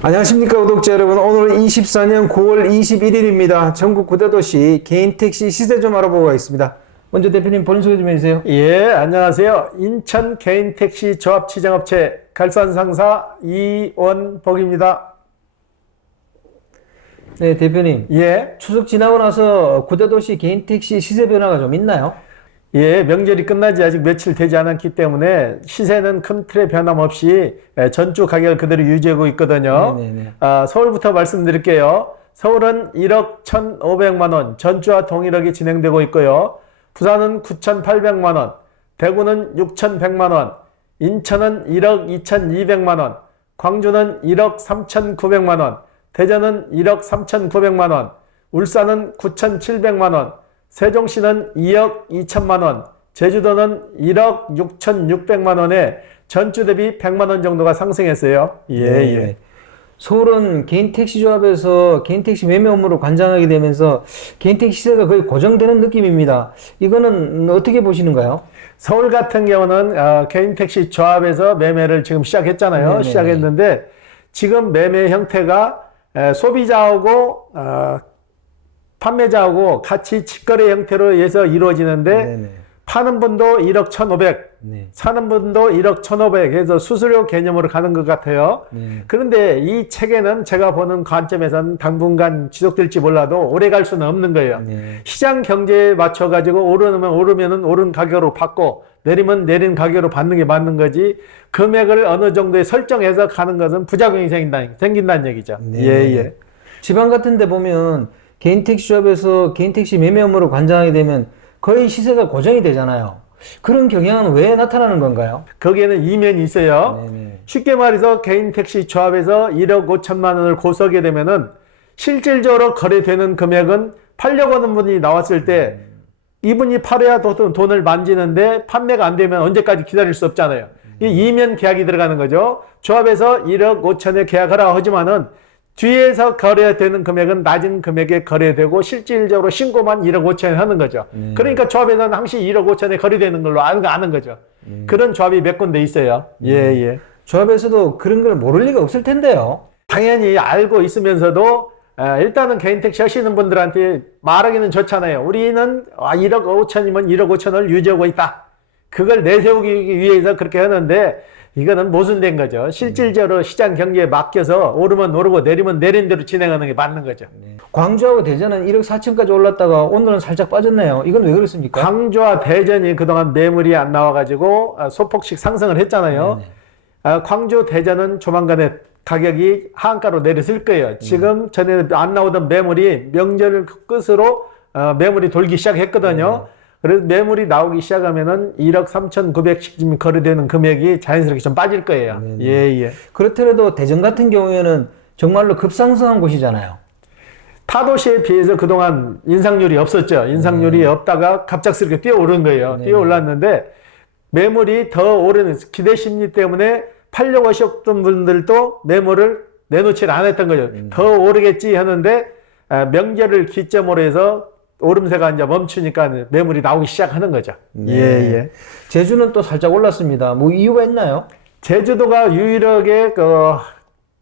안녕하십니까 구독자 여러분. 오늘은 24년 9월 21일입니다. 전국 9대도시 개인택시 시세 좀 알아보고 가겠습니다. 먼저 대표님 본인 소개 좀 해주세요. 예, 안녕하세요. 인천 개인택시 조합치장업체 갈산상사 이원복입니다. 네, 대표님. 예, 추석 지나고 나서 9대도시 개인택시 시세 변화가 좀 있나요? 예, 명절이 끝난 지 아직 며칠 되지 않았기 때문에 시세는 큰 틀의 변함없이 전주 가격을 그대로 유지하고 있거든요. 네네네. 서울부터 말씀드릴게요. 서울은 1억 1,500만 원, 전주와 동일하게 진행되고 있고요. 부산은 9,800만 원, 대구는 6,100만 원, 인천은 1억 2,200만 원, 광주는 1억 3,900만 원, 대전은 1억 3,900만 원, 울산은 9,700만 원, 세종시는 2억 2천만 원, 제주도는 1억 6,600만 원에 전주 대비 100만 원 정도가 상승했어요. 예, 네. 예. 서울은 개인택시 조합에서 개인택시 매매 업무를 관장하게 되면서 개인택시 시세가 거의 고정되는 느낌입니다. 이거는 어떻게 보시는가요? 서울 같은 경우는 개인택시 조합에서 매매를 지금 시작했잖아요. 네네. 시작했는데 지금 매매 형태가 소비자하고 판매자하고 같이 직거래 형태로 해서 이루어지는데 네네. 파는 분도 1억 1,500, 네. 사는 분도 1억 1,500 해서 수수료 개념으로 가는 것 같아요. 네. 그런데 이 체계는 제가 보는 관점에서는 당분간 지속될지 몰라도 오래 갈 수는 없는 거예요. 네. 시장 경제에 맞춰가지고 오르면은 오른 가격으로 받고 내리면 내린 가격으로 받는 게 맞는 거지 금액을 어느 정도에 설정해서 가는 것은 부작용이 생긴다는 얘기죠. 네. 예, 예. 지방 같은 데 보면 개인택시 조합에서 개인택시 매매 업무를 관장하게 되면 거의 시세가 고정이 되잖아요. 그런 경향은 왜 나타나는 건가요? 거기에는 이면이 있어요. 네네. 쉽게 말해서 개인택시 조합에서 1억 5천만 원을 고서게 되면은 실질적으로 거래되는 금액은 팔려고 하는 분이 나왔을 때 이분이 팔아야 돈을 만지는데 판매가 안 되면 언제까지 기다릴 수 없잖아요. 이 이면 계약이 들어가는 거죠. 조합에서 1억 5천에 계약하라 하지만은 뒤에서 거래되는 금액은 낮은 금액에 거래되고 실질적으로 신고만 1억 5천에 하는 거죠. 그러니까 조합에서는 항상 1억 5천에 거래되는 걸로 아는 거죠. 그런 조합이 몇 군데 있어요. 예, 예. 조합에서도 그런 걸 모를 리가 없을 텐데요. 당연히 알고 있으면서도 일단은 개인택시 하시는 분들한테 말하기는 좋잖아요. 우리는 1억 5천이면 1억 5천을 유지하고 있다. 그걸 내세우기 위해서 그렇게 하는데 이거는 모순된 거죠. 실질적으로 시장 경기에 맡겨서 오르면 오르고 내리면 내린 대로 진행하는 게 맞는 거죠. 광주하고 대전은 1억 4천까지 올랐다가 오늘은 살짝 빠졌네요. 이건 왜 그렇습니까? 광주와 대전이 그동안 매물이 안 나와가지고 소폭씩 상승을 했잖아요. 광주, 대전은 조만간에 가격이 하한가로 내렸을 거예요. 지금 전에 안 나오던 매물이 명절 끝으로 매물이 돌기 시작했거든요. 그래서 매물이 나오기 시작하면은 1억 3,900씩 거래되는 금액이 자연스럽게 좀 빠질 거예요. 네네. 예, 예. 그렇더라도 대전 같은 경우에는 정말로 급상승한 곳이잖아요. 타도시에 비해서 그동안 인상률이 없었죠. 인상률이 없다가 갑작스럽게 뛰어오른 거예요. 뛰어올랐는데 매물이 더 오르는 기대 심리 때문에 팔려고 하셨던 분들도 매물을 내놓지 않았던 거죠. 더 오르겠지 하는데 명절을 기점으로 해서 오름세가 이제 멈추니까 매물이 나오기 시작하는 거죠. 네. 예, 예. 제주는 또 살짝 올랐습니다. 뭐 이유가 있나요? 제주도가 유일하게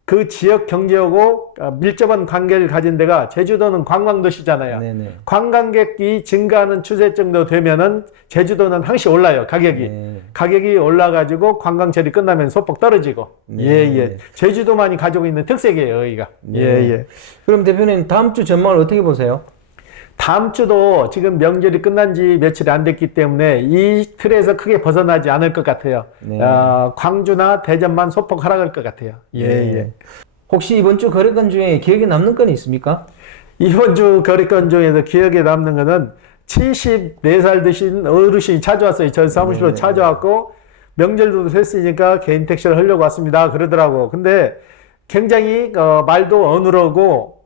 그 지역 경제하고 밀접한 관계를 가진 데가 제주도는 관광도시잖아요. 네네. 관광객이 증가하는 추세 정도 되면은 제주도는 항시 올라요. 가격이. 네. 가격이 올라가지고 관광철이 끝나면 소폭 떨어지고. 네. 예, 예. 제주도만이 가지고 있는 특색이에요, 여기가. 네. 예, 예. 그럼 대표님 다음 주 전망을 어떻게 보세요? 다음 주도 지금 명절이 끝난 지 며칠이 안 됐기 때문에 이 틀에서 크게 벗어나지 않을 것 같아요. 네. 광주나 대전만 소폭 하락할 것 같아요. 예, 네. 예. 혹시 이번 주 거래건 중에 기억에 남는 건이 있습니까? 이번 주 거래건 중에서 기억에 남는 거는 74살 드신 어르신이 찾아왔어요. 저 사무실로 찾아왔고 명절도 됐으니까 개인 택시를 하려고 왔습니다. 그러더라고. 근데 굉장히 말도 어눌하고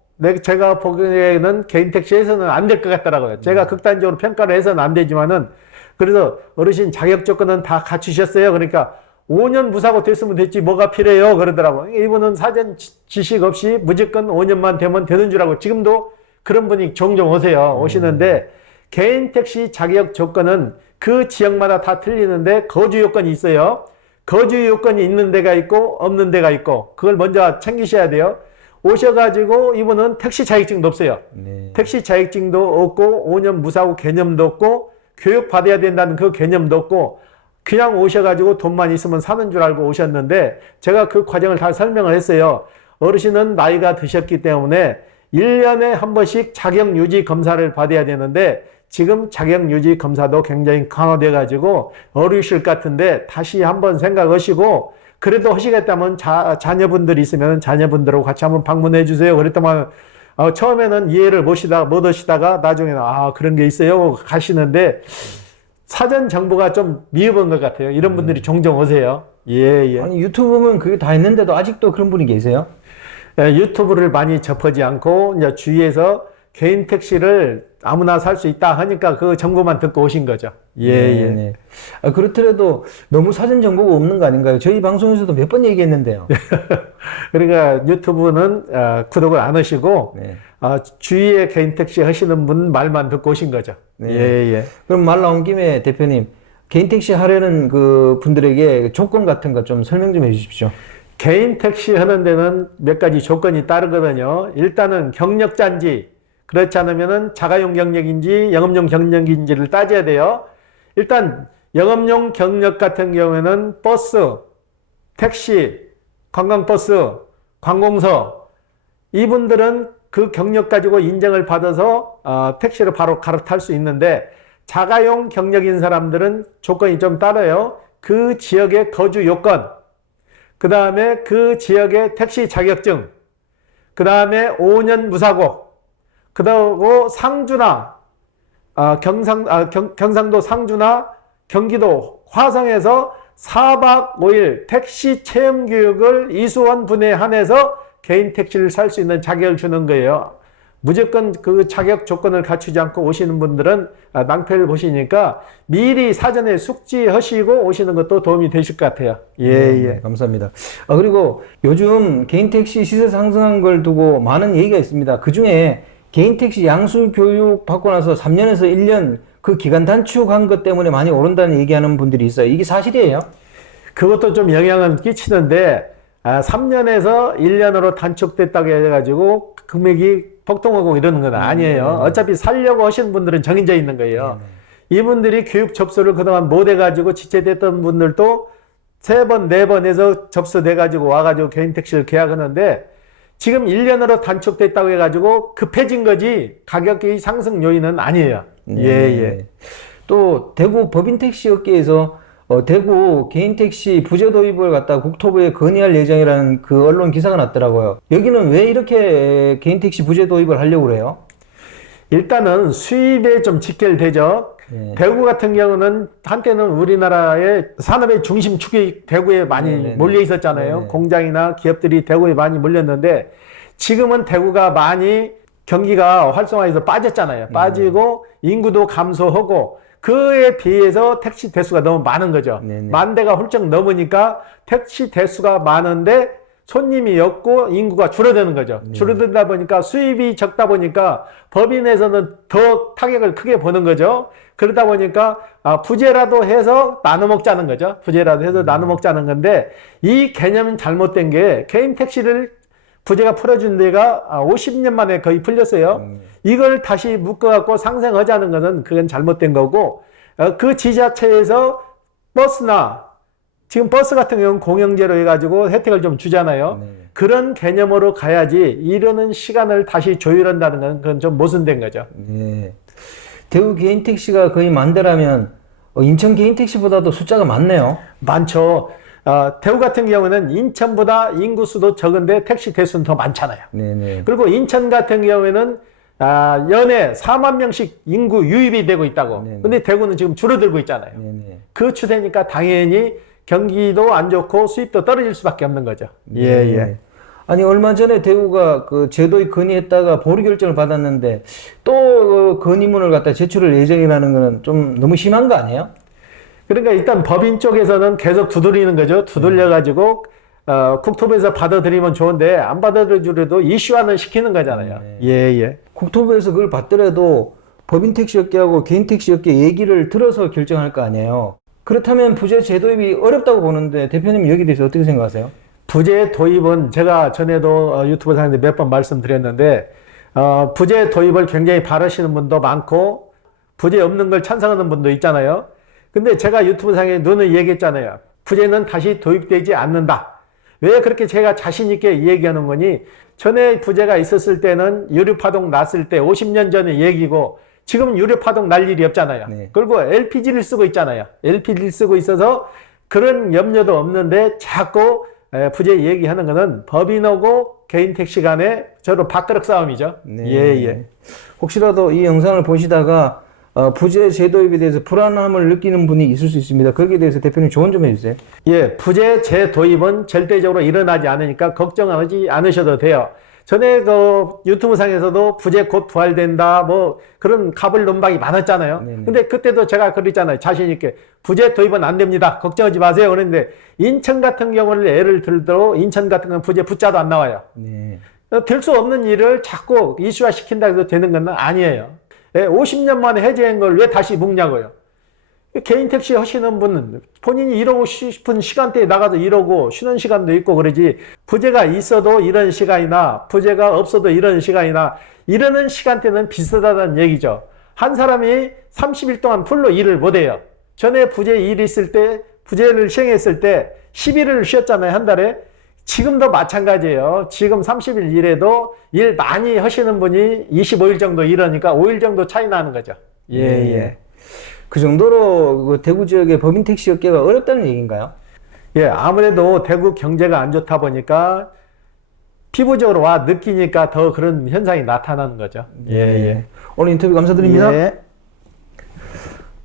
제가 보기에는 개인 택시에서는 안 될 것 같더라고요. 제가 극단적으로 평가를 해서는 안 되지만은 그래서 어르신 자격 조건은 다 갖추셨어요. 그러니까 5년 무사고 됐으면 됐지 뭐가 필요해요 그러더라고. 이분은 사전 지식 없이 무조건 5년만 되면 되는 줄 알고 지금도 그런 분이 종종 오시는데 개인 택시 자격 조건은 그 지역마다 다 틀리는데 거주 요건이 있어요. 거주 요건이 있는 데가 있고 없는 데가 있고 그걸 먼저 챙기셔야 돼요. 오셔가지고 이분은 택시 자격증도 없어요. 네. 택시 자격증도 없고 5년 무사고 개념도 없고 교육 받아야 된다는 그 개념도 없고 그냥 오셔가지고 돈만 있으면 사는 줄 알고 오셨는데 제가 그 과정을 다 설명을 했어요. 어르신은 나이가 드셨기 때문에 1년에 한 번씩 자격유지 검사를 받아야 되는데 지금 자격유지 검사도 굉장히 강화돼 가지고 어려우실 것 같은데 다시 한번 생각하시고 그래도 하시겠다면 자녀분들이 있으면 자녀분들하고 같이 한번 방문해 주세요. 그랬더만 처음에는 이해를 못 하시다가 나중에는 그런 게 있어요 가시는데 사전 정보가 좀 미흡한 것 같아요. 이런 분들이 종종 오세요. 예. 아니 유튜브 보면 그게 다 있는데도 아직도 그런 분이 계세요? 유튜브를 많이 접하지 않고 이제 주위에서 개인 택시를 아무나 살 수 있다 하니까 그 정보만 듣고 오신 거죠. 네. 그렇더라도 너무 사전 정보가 없는 거 아닌가요? 저희 방송에서도 몇 번 얘기했는데요. 그러니까 유튜브는 구독을 안 하시고 네. 주위에 개인 택시 하시는 분 말만 듣고 오신 거죠. 네. 그럼 말 나온 김에 대표님 개인 택시 하려는 그 분들에게 조건 같은 거 좀 설명 좀 해주십시오. 개인 택시 하는 데는 몇 가지 조건이 따르거든요. 일단은 경력자인지 그렇지 않으면은 자가용 경력인지 영업용 경력인지를 따져야 돼요. 일단 영업용 경력 같은 경우에는 버스, 택시, 관광버스, 관공서 이분들은 그 경력 가지고 인정을 받아서 택시를 바로 갈아탈 수 있는데 자가용 경력인 사람들은 조건이 좀 따라요. 그 지역의 거주 요건, 그 다음에 그 지역의 택시 자격증, 그 다음에 5년 무사고, 그 다음에 상주나 경상도 상주나 경기도 화성에서 4박 5일 택시 체험 교육을 이수원 분에 한해서 개인 택시를 살 수 있는 자격을 주는 거예요. 무조건 그 자격 조건을 갖추지 않고 오시는 분들은 낭패를 보시니까 미리 사전에 숙지하시고 오시는 것도 도움이 되실 것 같아요. 네, 감사합니다. 그리고 요즘 개인 택시 시세 상승한 걸 두고 많은 얘기가 있습니다. 그 중에 개인 택시 양수 교육 받고 나서 3년에서 1년 그 기간 단축한 것 때문에 많이 오른다는 얘기하는 분들이 있어요. 이게 사실이에요? 그것도 좀 영향은 끼치는데 3년에서 1년으로 단축됐다고 해가지고 금액이 폭등하고 이러는 건 아니에요. 어차피 살려고 하시는 분들은 정해져 있는 거예요. 이분들이 교육 접수를 그동안 못 해가지고 지체됐던 분들도 3번, 4번 해서 접수돼가지고 와가지고 개인 택시를 계약하는데 지금 1년으로 단축됐다고 해가지고 급해진 거지 가격의 상승 요인은 아니에요. 또 대구 법인 택시 업계에서 대구 개인 택시 부재 도입을 갖다 국토부에 건의할 예정이라는 그 언론 기사가 났더라고요. 여기는 왜 이렇게 개인 택시 부재 도입을 하려고 그래요? 일단은 수입에 좀 직결되죠. 대구 같은 경우는 한때는 우리나라의 산업의 중심축이 대구에 많이 몰려 있었잖아요. 공장이나 기업들이 대구에 많이 몰렸는데 지금은 대구가 많이 경기가 활성화해서 빠졌잖아요. 빠지고 인구도 감소하고 그에 비해서 택시 대수가 너무 많은 거죠. 만 대가 훌쩍 넘으니까 택시 대수가 많은데 손님이 없고 인구가 줄어드는 거죠. 줄어들다 보니까 수입이 적다 보니까 법인에서는 더 타격을 크게 보는 거죠. 그러다 보니까 부재라도 해서 나눠 먹자는 거죠. 부재라도 해서 나눠 먹자는 건데 이 개념은 잘못된 게 개인 택시를 부재가 풀어준 데가 50년 만에 거의 풀렸어요. 이걸 다시 묶어갖고 상생하자는 것은 그건 잘못된 거고 그 지자체에서 버스나 지금 버스 같은 경우는 공영제로 해가지고 혜택을 좀 주잖아요. 그런 개념으로 가야지 이러는 시간을 다시 조율한다는 건 그건 좀 모순된 거죠. 대구 개인 택시가 거의 10,000대라면 인천 개인 택시보다도 숫자가 많네요. 많죠. 대구 같은 경우는 인천보다 인구수도 적은데 택시 대수는 더 많잖아요. 그리고 인천 같은 경우에는 연에 4만 명씩 인구 유입이 되고 있다고. 근데 대구는 지금 줄어들고 있잖아요. 그 추세니까 당연히 경기도 안 좋고 수입도 떨어질 수밖에 없는 거죠. 아니 얼마 전에 대구가 그 제도에 건의했다가 보류 결정을 받았는데 또 건의문을 갖다 제출할 예정이라는 거는 좀 너무 심한 거 아니에요? 그러니까 일단 법인 쪽에서는 계속 두드리는 거죠. 두들려가지고 국토부에서 받아들이면 좋은데 안 받아들여도 이슈화는 시키는 거잖아요. 국토부에서 그걸 받더라도 법인 택시 업계하고 개인 택시 업계 얘기를 들어서 결정할 거 아니에요. 그렇다면 부재 재도입이 어렵다고 보는데 대표님 여기에 대해서 어떻게 생각하세요? 부재 도입은 제가 전에도 유튜브 상에서 몇 번 말씀드렸는데 부재 도입을 굉장히 바라시는 분도 많고 부재 없는 걸 찬성하는 분도 있잖아요. 근데 제가 유튜브 상에 눈을 얘기했잖아요. 부재는 다시 도입되지 않는다. 왜 그렇게 제가 자신 있게 얘기하는 거니? 전에 부재가 있었을 때는 유류파동 났을 때 50년 전의 얘기고 지금 유류파동 날 일이 없잖아요. 네. 그리고 LPG를 쓰고 있잖아요. LPG를 쓰고 있어서 그런 염려도 없는데 자꾸 부재 얘기하는 거는 법인하고 개인 택시 간의 저도 밥그릇 싸움이죠. 네. 예. 혹시라도 이 영상을 보시다가 부재 재도입에 대해서 불안함을 느끼는 분이 있을 수 있습니다. 거기에 대해서 대표님 조언 좀 해주세요. 예, 부재 재도입은 절대적으로 일어나지 않으니까 걱정하지 않으셔도 돼요. 전에 그 유튜브 상에서도 부재 곧 부활된다 뭐 그런 갑을 논박이 많았잖아요. 네네. 근데 그때도 제가 그랬잖아요. 자신 있게 부재 도입은 안 됩니다. 걱정하지 마세요. 그런데 인천 같은 경우를 예를 들도 인천 같은 경우는 부재 붙자도 안 나와요. 네. 될 수 없는 일을 자꾸 이슈화 시킨다고 해서 되는 건 아니에요. 50년 만에 해제한 걸 왜 다시 묵냐고요. 개인 택시 하시는 분은 본인이 이러고 싶은 시간대에 나가서 이러고 쉬는 시간도 있고 그러지 부재가 있어도 이런 시간이나 부재가 없어도 이런 시간이나 이러는 시간대는 비슷하다는 얘기죠. 한 사람이 30일 동안 풀로 일을 못해요. 전에 부재 일이 있을 때 부재를 시행했을 때 10일을 쉬었잖아요. 한 달에. 지금도 마찬가지예요. 지금 30일 일해도 일 많이 하시는 분이 25일 정도 일하니까 5일 정도 차이 나는 거죠. 예. 그 정도로 그 대구 지역의 법인 택시 업계가 어렵다는 얘기인가요? 예, 아무래도 대구 경제가 안 좋다 보니까 피부적으로 와 느끼니까 더 그런 현상이 나타나는 거죠. 예. 오늘 인터뷰 감사드립니다. 예.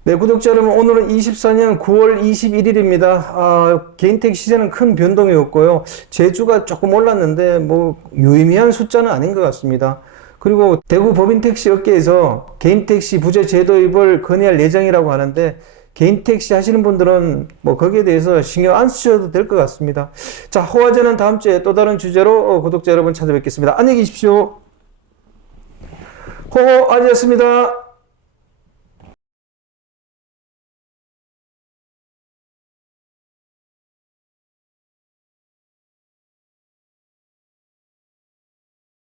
네, 구독자 여러분, 오늘은 24년 9월 21일입니다. 개인택시 시세는 큰 변동이 없고요. 제주가 조금 올랐는데 뭐 유의미한 숫자는 아닌 것 같습니다. 그리고 대구 법인택시 업계에서 개인택시 부재 재도입을 건의할 예정이라고 하는데 개인택시 하시는 분들은 뭐 거기에 대해서 신경 안 쓰셔도 될 것 같습니다. 자, 호화제는 다음 주에 또 다른 주제로 구독자 여러분 찾아뵙겠습니다. 안녕히 계십시오. 호호아지였습니다.